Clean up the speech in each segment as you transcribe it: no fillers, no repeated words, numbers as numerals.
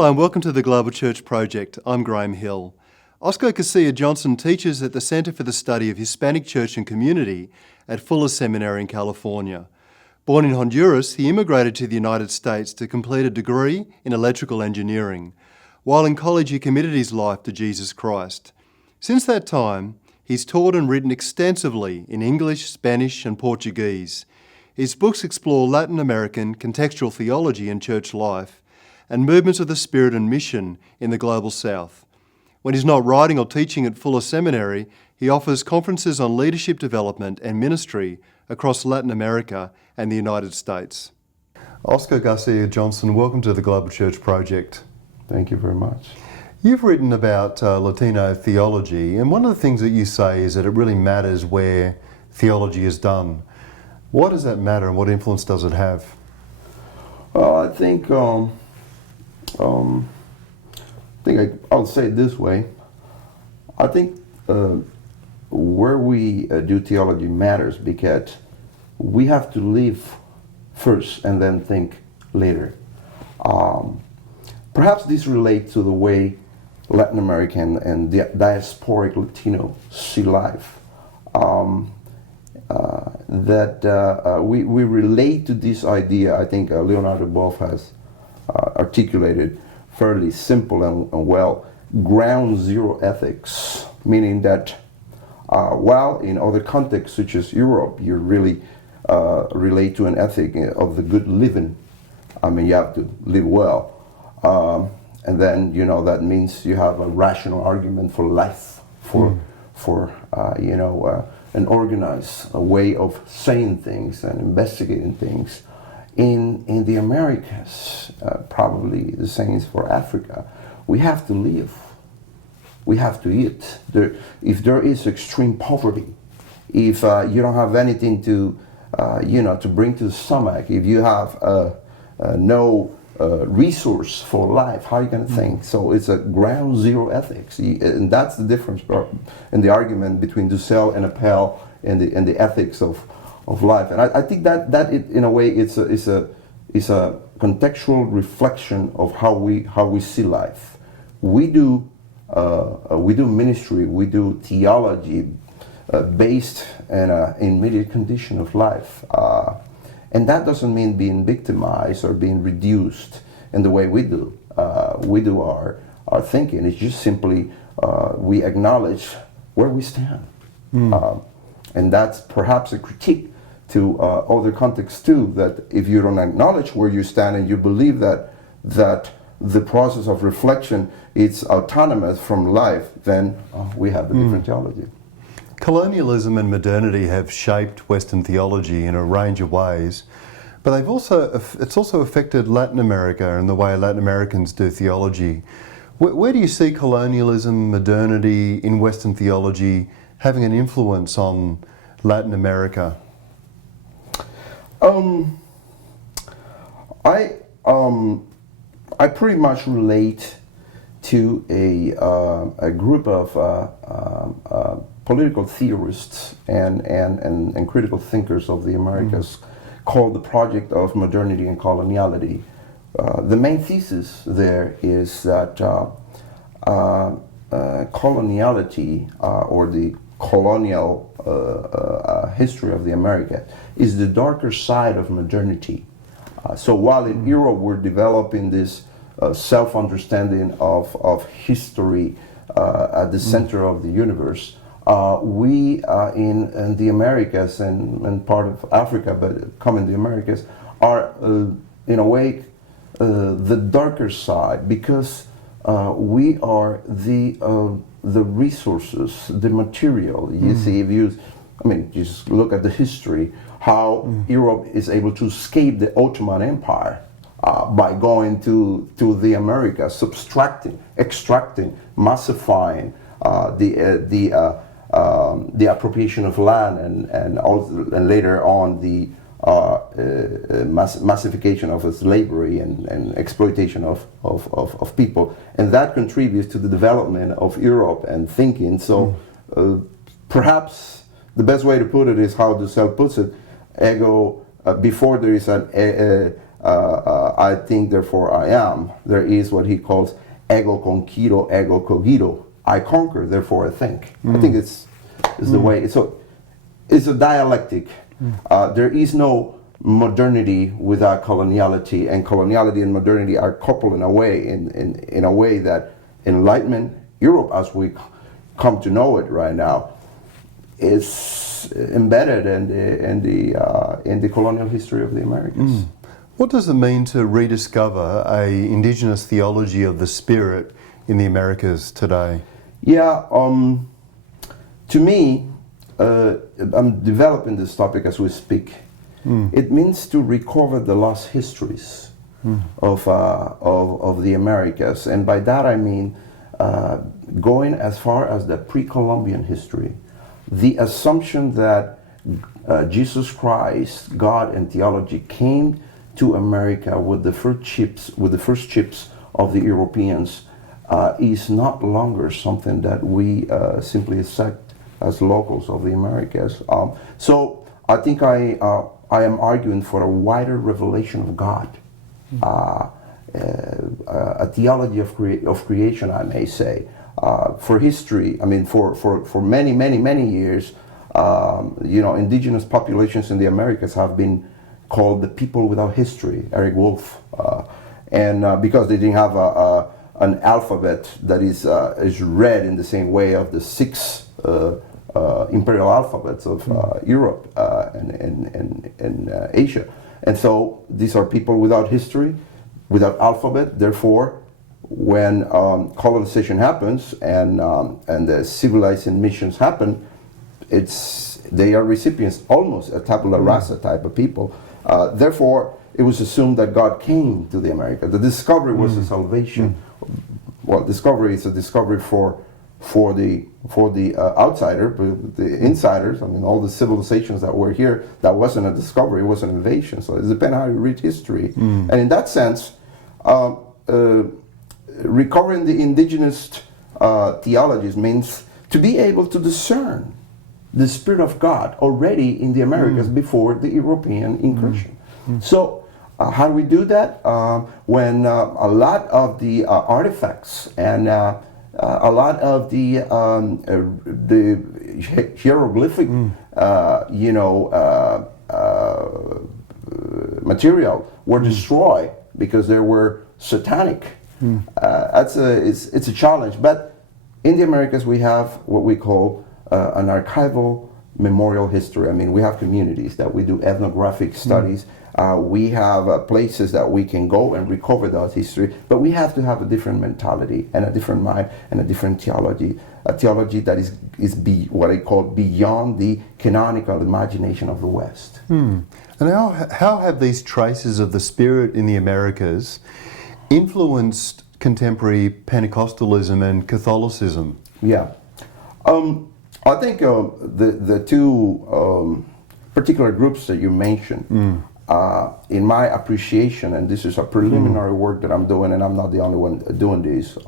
Hello and welcome to the Global Church Project. I'm Graham Hill. Oscar García-Johnson teaches at the Centro for the Study of Hispanic Church and Community at Fuller Seminary in California. Born in Honduras, he immigrated to the United States to complete a degree in electrical engineering. While in college, he committed his life to Jesus Christ. Since that time, he's taught and written extensively in English, Spanish, and Portuguese. His books explore Latin American contextual theology and church life, and movements of the Spirit and mission in the Global South. When he's not writing or teaching at Fuller Seminary, he offers conferences on leadership development and ministry across Latin America and the United States. Oscar García-Johnson, welcome to the Global Church Project. Thank you very much. You've written about Latino theology, and one of the things that you say is that it really matters where theology is done. Why does that matter, and what influence does it have? Well, I think I'll say it this way. I think where we do theology matters because we have to live first and then think later. Perhaps this relates to the way Latin American and diasporic Latino see life. We relate to this idea. I think Leonardo Boff has articulated fairly simple and well, ground zero ethics, meaning that while in other contexts such as Europe, you really relate to an ethic of the good living. I mean, you have to live well. And then, that means you have a rational argument for life, for an organized way of saying things and investigating things. In the Americas, probably the same is for Africa, we have to live. We have to eat. If there is extreme poverty, if you don't have anything to bring to the stomach, if you have no resource for life, how are you going to think? So it's a ground zero ethics, and that's the difference in the argument between Dussel and Appel and the ethics of life. And I think that it, in a way, it's a contextual reflection of how we see life. We do ministry, we do theology based in an immediate condition of life. And that doesn't mean being victimized or being reduced in the way we do. We do our thinking. It's just simply we acknowledge where we stand. And that's perhaps a critique to other contexts too, that if you don't acknowledge where you stand and you believe that the process of reflection is autonomous from life, then we have a different theology. Colonialism and modernity have shaped Western theology in a range of ways, but it's also affected Latin America and the way Latin Americans do theology. Where do you see colonialism, modernity in Western theology having an influence on Latin America? I pretty much relate to a group of political theorists and critical thinkers of the Americas called the Project of Modernity and Coloniality. The main thesis there is that coloniality or the colonial history of the America is the darker side of modernity. So while in Europe we're developing this self-understanding of history at the center of the universe, we in the Americas and part of Africa, but come in the Americas, are in a way the darker side, because we are the resources, the material. You see, just look at the history, how Europe is able to escape the Ottoman Empire by going to the Americas, extracting, massifying the appropriation of land and later on the massification of slavery and exploitation of people, and that contributes to the development of Europe and thinking. So perhaps the best way to put it is how Dussel puts it: ego before there is I think, therefore I am. There is what he calls ego conquiro, ego cogito. I conquer, therefore I think. I think it's the way. So it's a dialectic. There is no modernity without coloniality, and coloniality and modernity are coupled in a way, in a way that Enlightenment Europe, as we come to know it right now, is embedded in the colonial history of the Americas. What does it mean to rediscover a indigenous theology of the spirit in the Americas today? Yeah, to me, I'm developing this topic as we speak. It means to recover the lost histories of the Americas, and by that I mean going as far as the pre-Columbian history, the assumption that Jesus Christ, God, and theology came to America with the first chips of the Europeans is not longer something that we simply accept as locals of the Americas. So I think I am arguing for a wider revelation of God, a theology of creation, I may say. For history, I mean, for many, many, many years, indigenous populations in the Americas have been called the people without history, Eric Wolf, and because they didn't have an alphabet that is read in the same way of the six imperial alphabets of Europe and Asia. And so these are people without history, without alphabet. Therefore, when colonization happens and the civilizing missions happen, they are recipients, almost a tabula rasa type of people. Therefore, it was assumed that God came to the America. The discovery was a salvation. Well, discovery is a discovery for the outsider, but the insiders, I mean, all the civilizations that were here, that wasn't a discovery, it was an invasion. So it depends how you read history. And in that sense, recovering the indigenous theologies means to be able to discern the Spirit of God already in the Americas before the European incursion. So how do we do that? When a lot of the artifacts and a lot of the hieroglyphic, material were destroyed because they were satanic. It's a challenge. But in the Americas, we have what we call an archival memorial history. I mean, we have communities that we do ethnographic studies. We have places that we can go and recover that history, but we have to have a different mentality and a different mind and a different theology, a theology that is what I call beyond the canonical imagination of the West. And how have these traces of the Spirit in the Americas influenced contemporary Pentecostalism and Catholicism? Yeah. I think the two particular groups that you mentioned, in my appreciation, and this is a preliminary work that I'm doing, and I'm not the only one doing this.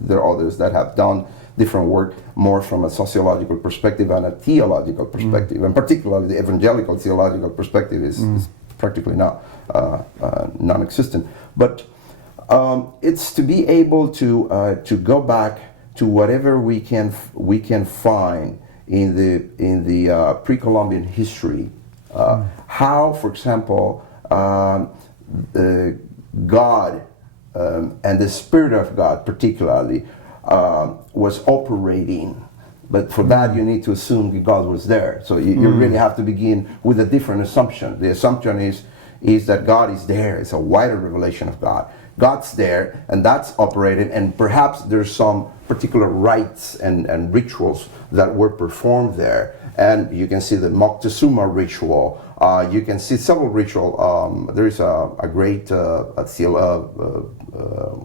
There are others that have done different work more from a sociological perspective and a theological perspective, and particularly the evangelical theological perspective is practically not non-existent. But it's to be able to go back to whatever we can find in the pre-Columbian history. How, for example, God and the Spirit of God particularly was operating. But for that, you need to assume that God was there. So you really have to begin with a different assumption. The assumption is that God is there. It's a wider revelation of God. God's there, and that's operating, and perhaps there's some particular rites and rituals that were performed there. And you can see the Moctezuma ritual. You can see several rituals. There is a great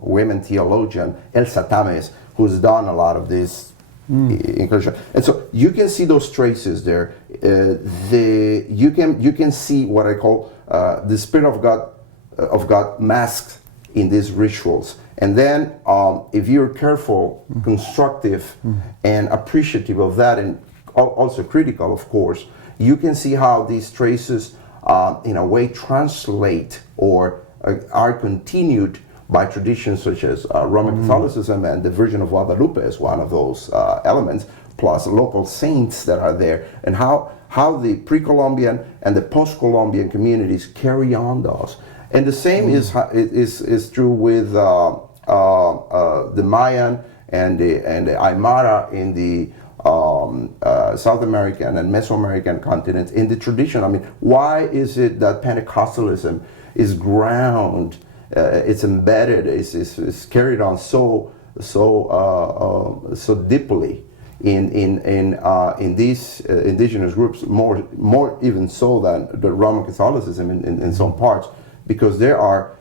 women theologian, Elsa Tames, who's done a lot of this incursion. And so you can see those traces there. You can see what I call the Spirit of God masked in these rituals. And then if you're careful, constructive, and appreciative of that, and also critical, of course, you can see how these traces in a way translate or are continued by traditions such as Roman Catholicism, and the Virgin of Guadalupe is one of those elements, plus local saints that are there, and how the pre-Columbian and the post-Columbian communities carry on those. And the same is true with the Mayan and the Aymara in the South American and Mesoamerican continents in the tradition. I mean, why is it that Pentecostalism is ground, it's embedded, it's carried on so deeply in these indigenous groups, more even so than the Roman Catholicism in some parts, because there are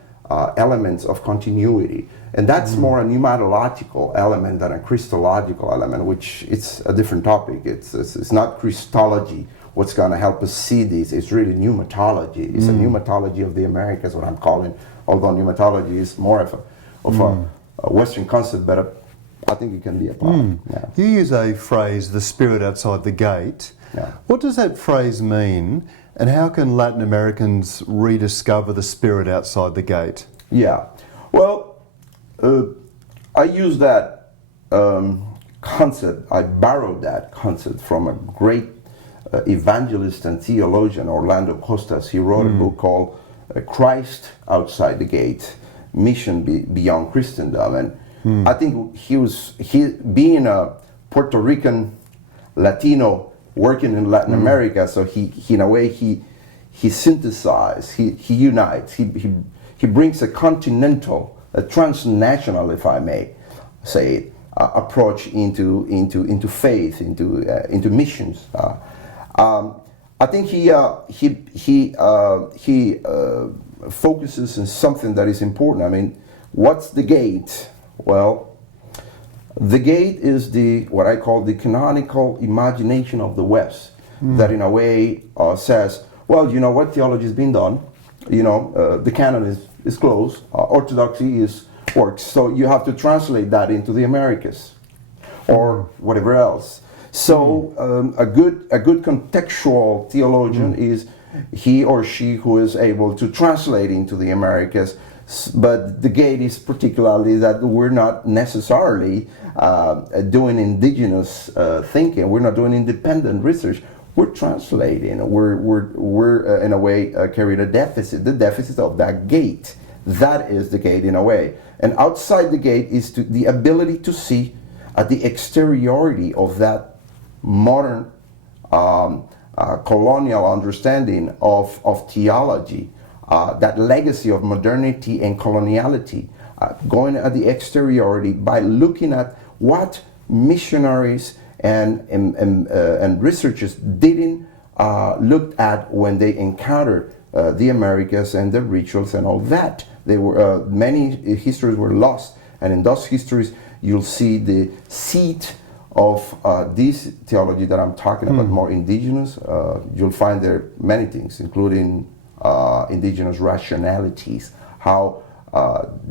elements of continuity. And that's more a pneumatological element than a Christological element, which it's a different topic. It's not Christology what's going to help us see these. It's really pneumatology. It's a pneumatology of the Americas, what I'm calling, although pneumatology is more of a Western concept, but I think it can be applied. Yeah. You use a phrase, the spirit outside the gate. Yeah. What does that phrase mean, and how can Latin Americans rediscover the spirit outside the gate? Yeah. Well, I use that concept, I borrowed that concept from a great evangelist and theologian, Orlando Costas. He wrote a book called Christ Outside the Gate, Mission Beyond Christendom. And I think he being a Puerto Rican Latino working in Latin America, so he in a way he synthesized, he unites, he brings a continental, a transnational, if I may say, approach into faith, into missions. I think he focuses on something that is important. I mean, what's the gate? Well, the gate is what I call the canonical imagination of the West, that in a way says, well, you know what, theology has been done, the canon is closed, orthodoxy works, so you have to translate that into the Americas or whatever else. So a good contextual theologian is he or she who is able to translate into the Americas. But the gate is particularly that we're not necessarily doing indigenous thinking. We're not doing independent research. We're translating. We're in a way carrying a deficit. The deficit of that gate. That is the gate in a way. And outside the gate is the ability to see the exteriority of that modern colonial understanding of theology. That legacy of modernity and coloniality, going at the exteriority by looking at what missionaries and researchers didn't look at when they encountered the Americas and the rituals and all that. They were many histories were lost, and in those histories you'll see the seed of this theology that I'm talking about, more indigenous. You'll find there many things, including indigenous rationalities, how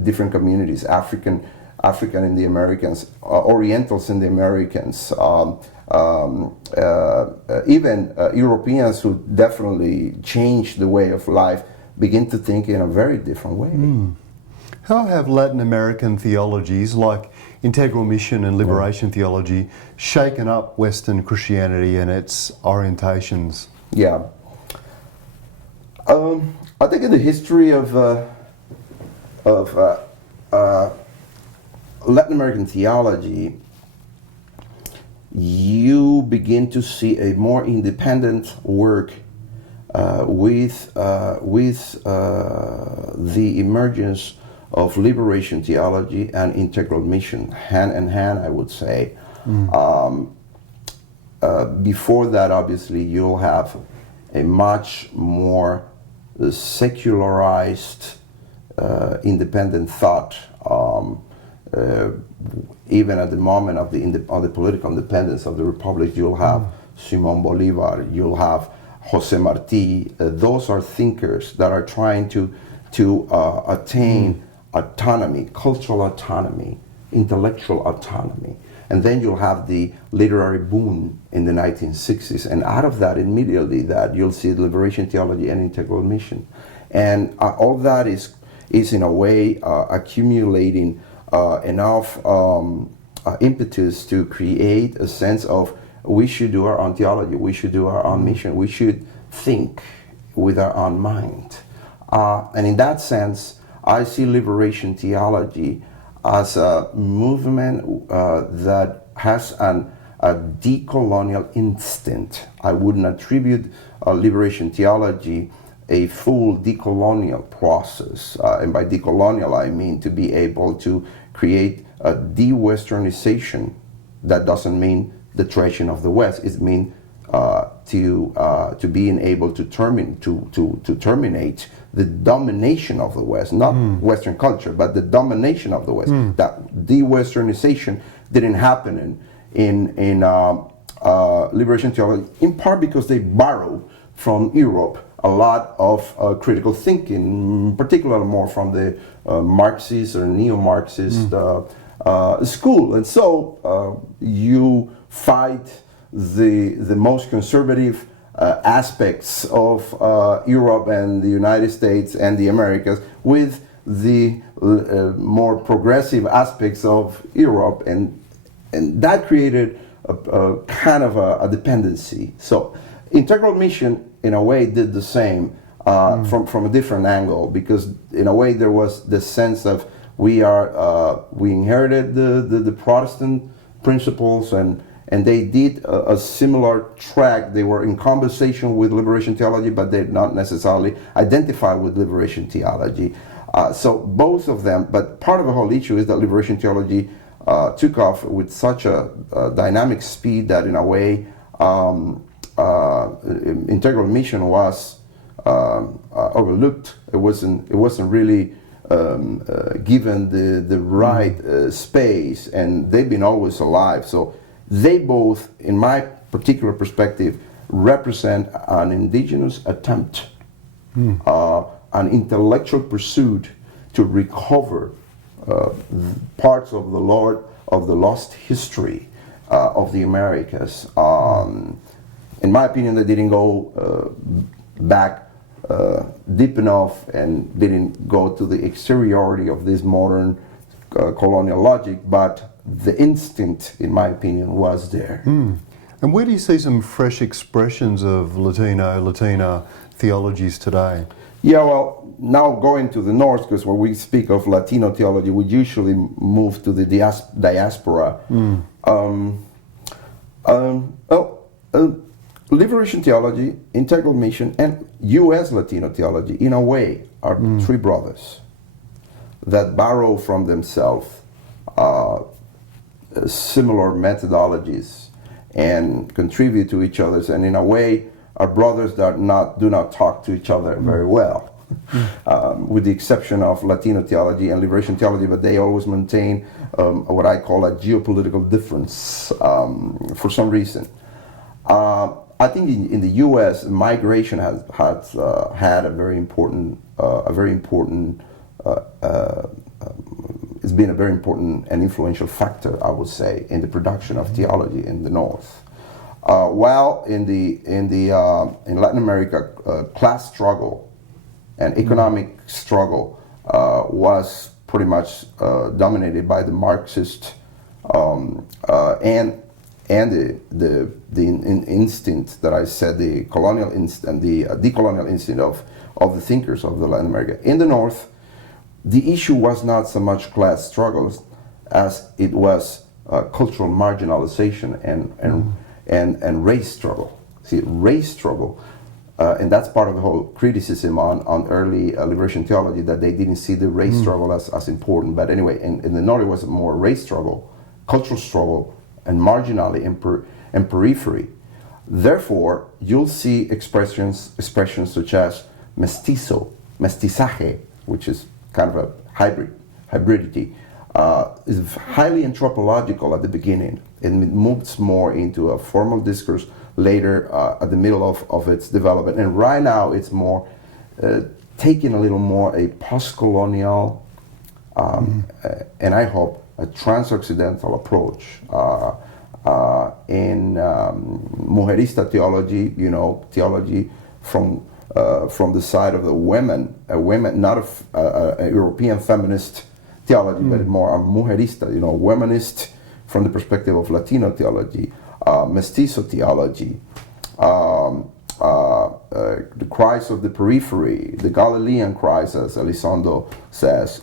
different communities, African in the Americans, Orientals in the Americans, even Europeans who definitely changed the way of life, begin to think in a very different way. How have Latin American theologies like integral mission and liberation theology shaken up Western Christianity and its orientations? Yeah. I think in the history of Latin American theology, you begin to see a more independent work with the emergence of liberation theology and integral mission, hand in hand, I would say. Before that, obviously, you'll have a much more secularized, independent thought. Even at the moment of the political independence of the republic, you'll have Simón Bolívar, you'll have José Martí. Those are thinkers that are trying to attain autonomy, cultural autonomy, intellectual autonomy. And then you'll have the literary boom in the 1960s. And out of that, immediately, that you'll see liberation theology and integral mission. And all that is in a way accumulating enough impetus to create a sense of we should do our own theology, we should do our own mission, we should think with our own mind. And in that sense, I see liberation theology as a movement that has a decolonial instinct. I wouldn't attribute liberation theology a full decolonial process. And by decolonial, I mean to be able to create a de-Westernization. That doesn't mean the trashing of the West. It means to being able to terminate the domination of the West, not Western culture, but the domination of the West. That de-Westernization didn't happen in liberation theology, in part because they borrowed from Europe a lot of critical thinking, particularly more from the Marxist or neo-Marxist school. And so you fight the most conservative aspects of Europe and the United States and the Americas with the more progressive aspects of Europe, and that created a kind of a dependency. So integral mission in a way did the same from a different angle, because in a way there was the sense of we inherited the Protestant principles, and they did a similar track. They were in conversation with liberation theology, but they did not necessarily identify with liberation theology. So both of them, but part of the whole issue is that liberation theology took off with such a dynamic speed that in a way integral mission was overlooked. It wasn't really given the right space, and they've been always alive. So they both, in my particular perspective, represent an indigenous attempt, an intellectual pursuit to recover parts of the lost history of the Americas. In my opinion, they didn't go back deep enough and didn't go to the exteriority of this modern colonial logic, but the instinct, in my opinion, was there. And where do you see some fresh expressions of Latina theologies today? Yeah, well, now going to the north, because when we speak of Latino theology, we usually move to the diaspora. Liberation theology, integral mission, and U.S. Latino theology, in a way, are three brothers that borrow from themselves similar methodologies and contribute to each other, and in a way are brothers that do not talk to each other very well, with the exception of Latino theology and liberation theology, but they always maintain what I call a geopolitical difference for some reason. I think in the U.S., migration has had a very important it's been a very important and influential factor, I would say, in the production of theology in the North. While in Latin America, class struggle and economic struggle was pretty much dominated by the Marxist and the instinct that I said, the colonial instinct, the decolonial instinct of the thinkers of the Latin America. In the North, the issue was not so much class struggles as it was cultural marginalization and race struggle. See, race struggle, and that's part of the whole criticism on early liberation theology, that they didn't see the race struggle as important. But anyway, in the North, it was more race struggle, cultural struggle, and marginally and periphery. Therefore, you'll see expressions such as mestizaje, which is kind of a hybridity, is highly anthropological at the beginning, and it moves more into a formal discourse later at the middle of its development. And right now, it's more taking a little more a post-colonial and I hope a trans-Occidental approach. In mujerista theology, theology from the side of the women, not a European feminist theology, but more a mujerista, womanist from the perspective of Latino theology, mestizo theology, the Christ of the periphery, the Galilean Christ, as Elizondo says,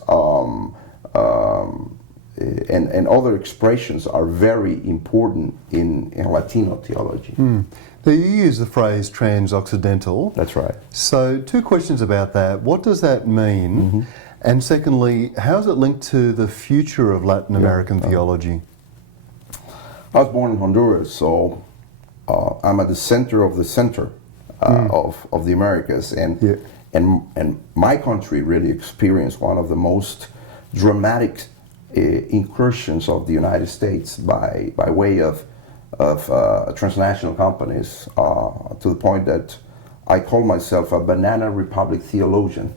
and other expressions are very important in Latino theology. Now you use the phrase trans-Occidental. That's right. So 2 questions about that. What does that mean? And secondly, how is it linked to the future of Latin American theology? I was born in Honduras, so I'm at the center of the center of the Americas, and my country really experienced one of the most dramatic incursions of the United States by way of transnational companies, to the point that I call myself a banana republic theologian.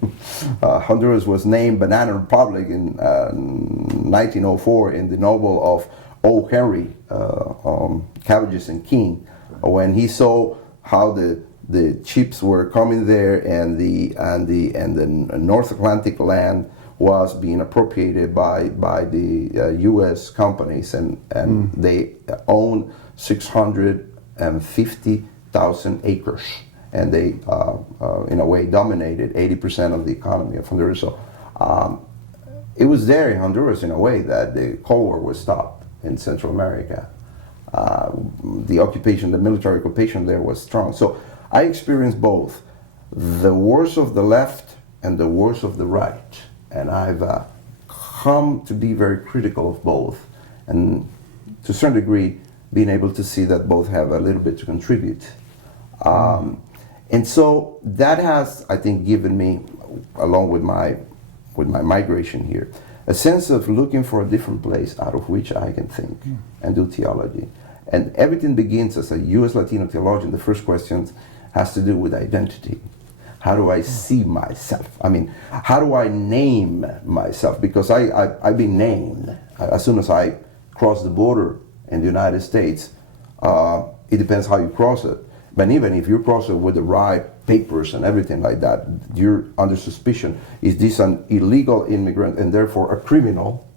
Honduras was named Banana Republic in 1904 in the novel of O. Henry, Cabbages and King, when he saw how the ships were coming there and the North Atlantic land was being appropriated by the U.S. companies, and they owned 650,000 acres, and they in a way dominated 80% of the economy of Honduras. So it was there in Honduras in a way that the Cold War was stopped in Central America. The military occupation there was strong. So I experienced both the wars of the left and the wars of the right. And I've come to be very critical of both, and to a certain degree, being able to see that both have a little bit to contribute. And so that has, I think, given me, along with my migration here, a sense of looking for a different place out of which I can think and do theology. And everything begins as a U.S. Latino theologian. The first question has to do with identity. How do I see myself? I mean, how do I name myself? Because I've been named. As soon as I cross the border in the United States, it depends how you cross it. But even if you cross it with the right papers and everything like that, you're under suspicion. Is this an illegal immigrant and therefore a criminal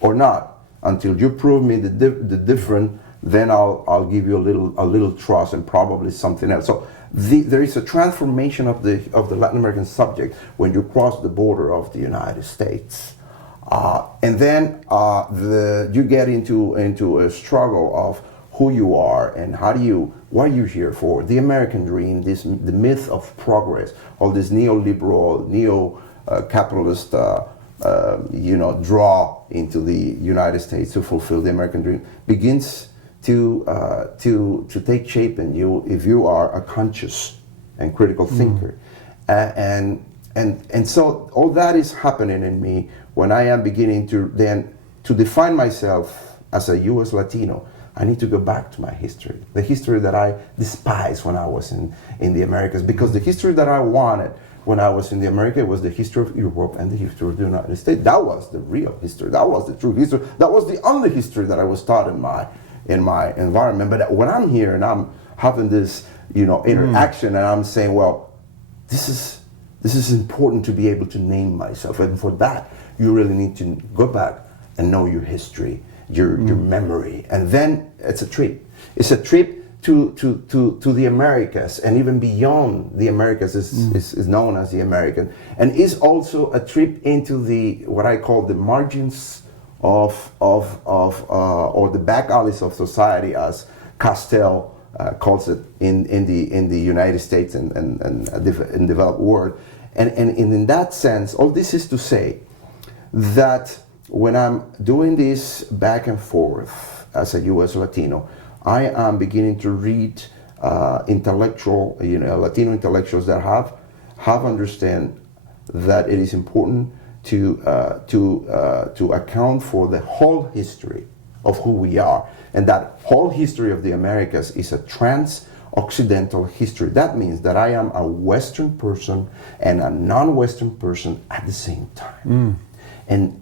or not? Until you prove me the different, then I'll give you a little trust and probably something else. So there is a transformation of the Latin American subject when you cross the border of the United States, and then you get into a struggle of who you are and what are you here for? The American dream, the myth of progress, all this neoliberal, neo-capitalist, draw into the United States to fulfill the American dream begins to take shape in you if you are a conscious and critical thinker, and so all that is happening in me when I am beginning to define myself as a U.S. Latino. I need to go back to my history, the history that I despised when I was in the Americas, because the history that I wanted when I was in the Americas was the history of Europe and the history of the United States. That was the real history. That was the true history. That was the only history that I was taught in my environment. But when I'm here and I'm having this, interaction, and I'm saying, well, this is important to be able to name myself, and for that you really need to go back and know your history, your memory, and then it's a trip. It's a trip to the Americas, and even beyond the Americas is known as the American, and is also a trip into what I call the margins of or the back alleys of society, as Castell calls it in the United States and in developed world, and in that sense, all this is to say that when I'm doing this back and forth as a U.S. Latino, I am beginning to read Latino intellectuals that have understand that it is important to account for the whole history of who we are, and that whole history of the Americas is a trans-Occidental history. That means that I am a Western person and a non-Western person at the same time. And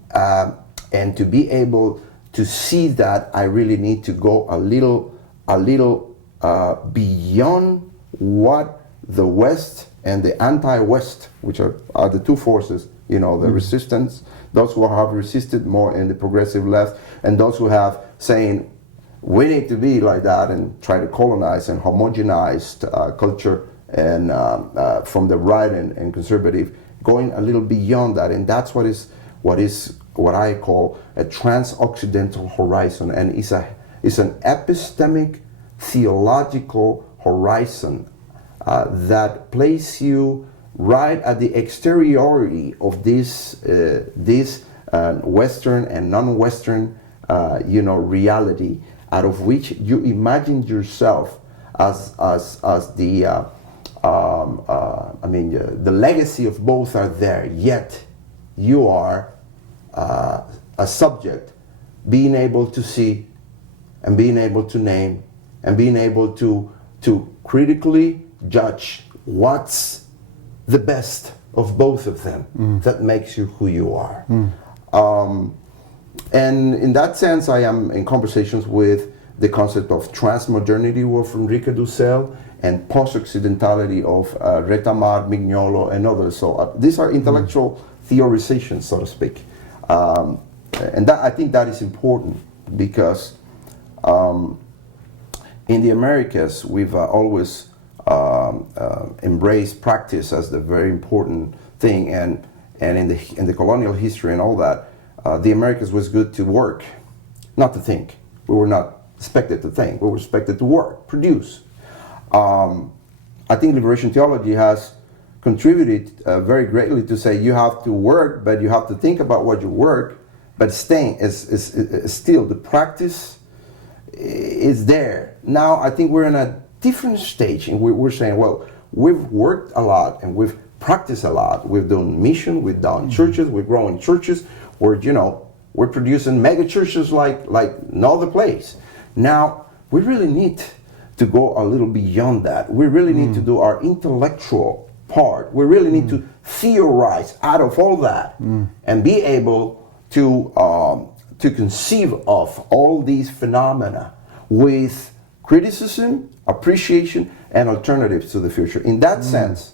And to be able to see that, I really need to go a little beyond what the West and the anti-West, which are the two forces, the resistance, those who have resisted more in the progressive left, and those who have saying, we need to be like that and try to colonize and homogenize culture and from the right and conservative, going a little beyond that. And that's what I call a trans-Occidental horizon. And it's an epistemic theological horizon that places you right at the exteriority of this Western and non-Western reality, out of which you imagine yourself as the the legacy of both are there, yet you are a subject being able to see and being able to name and being able to critically judge what's the best of both of them that makes you who you are. And in that sense, I am in conversations with the concept of transmodernity of Enrique Dussel and post-Occidentality of Retamar, Mignolo, and others. So these are intellectual theorizations, so to speak. And that, I think that is important because in the Americas, we've always embraced practice as the very important thing, and in the colonial history and all that, the Americas was good to work, not to think. We were not expected to think. We were expected to work, produce. I think liberation theology has contributed very greatly to say you have to work, but you have to think about what you work, but staying is still the practice is there. Now I think we're in a different stage, and we're saying, well, we've worked a lot and we've practiced a lot. We've done mission, we've done churches, we're growing churches, we're producing mega churches like no other place. Now we really need to go a little beyond that. We really need to do our intellectual part. We really need to theorize out of all that and be able to conceive of all these phenomena with criticism, appreciation, and alternatives to the future. In that sense,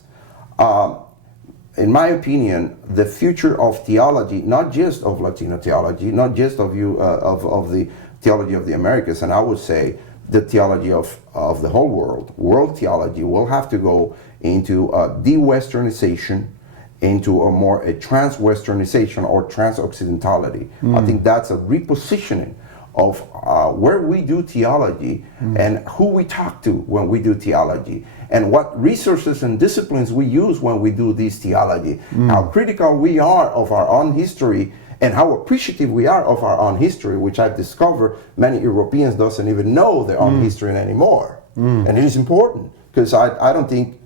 in my opinion, the future of theology, not just of Latino theology, not just of the theology of the Americas, and I would say the theology of the whole world theology, will have to go into de-Westernization, into a trans-Westernization or trans-Occidentality. I think that's a repositioning of where we do theology and who we talk to when we do theology, and what resources and disciplines we use when we do this theology, how critical we are of our own history, and how appreciative we are of our own history, which I've discovered many Europeans doesn't even know their own history anymore. And it is important, because I don't think,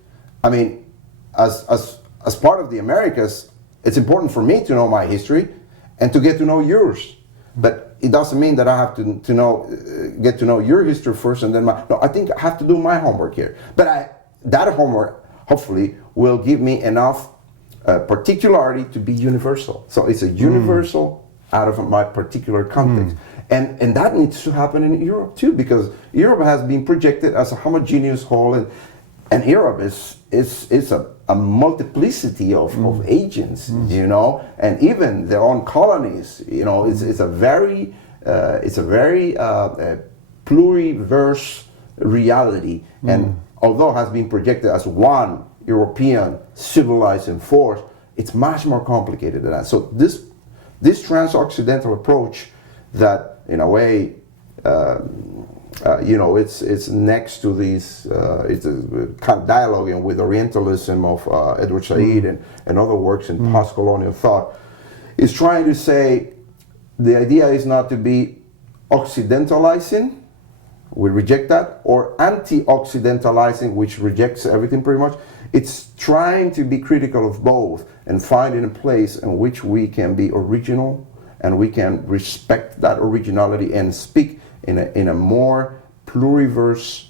as part of the Americas, it's important for me to know my history and to get to know yours. But it doesn't mean that I have to get to know your history first and then no, I think I have to do my homework here. But that homework, hopefully, will give me enough particularity to be universal. So it's a universal out of my particular context. And that needs to happen in Europe too, because Europe has been projected as a homogeneous whole, and Europe is a multiplicity of agents, and even their own colonies, it's a very pluriverse reality. And although it has been projected as one European civilizing force, it's much more complicated than that. So this trans-Occidental approach that, in a way, it's next to these, it's a kind of dialoguing with Orientalism of Edward Said and other works in post-colonial thought, is trying to say the idea is not to be Occidentalizing, we reject that, or anti-Occidentalizing, which rejects everything pretty much. It's trying to be critical of both and finding a place in which we can be original and we can respect that originality and speak in a more pluriverse,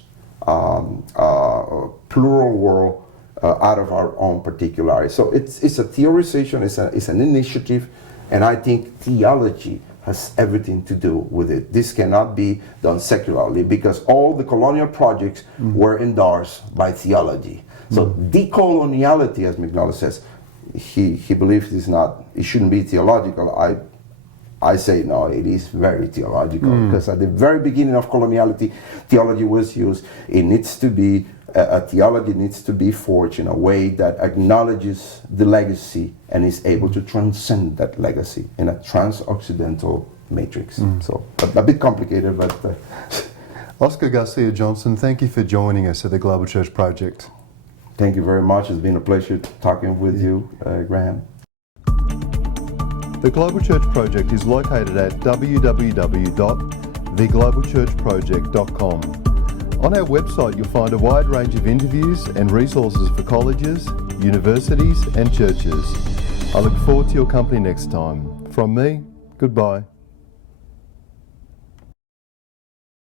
plural world out of our own particularity. So it's a theorization, it's an initiative, and I think theology has everything to do with it. This cannot be done secularly because all the colonial projects were endorsed by theology. So decoloniality, as McNulty says, he believes it shouldn't be theological. I say no, it is very theological because at the very beginning of coloniality, theology was used. It needs to be, a theology needs to be forged in a way that acknowledges the legacy and is able to transcend that legacy in a trans-Occidental matrix. So a bit complicated, but... Oscar Garcia-Johnson, thank you for joining us at the Global Church Project. Thank you very much. It's been a pleasure talking with you, Graham. The Global Church Project is located at www.theglobalchurchproject.com. On our website you'll find a wide range of interviews and resources for colleges, universities and churches. I look forward to your company next time. From me, goodbye.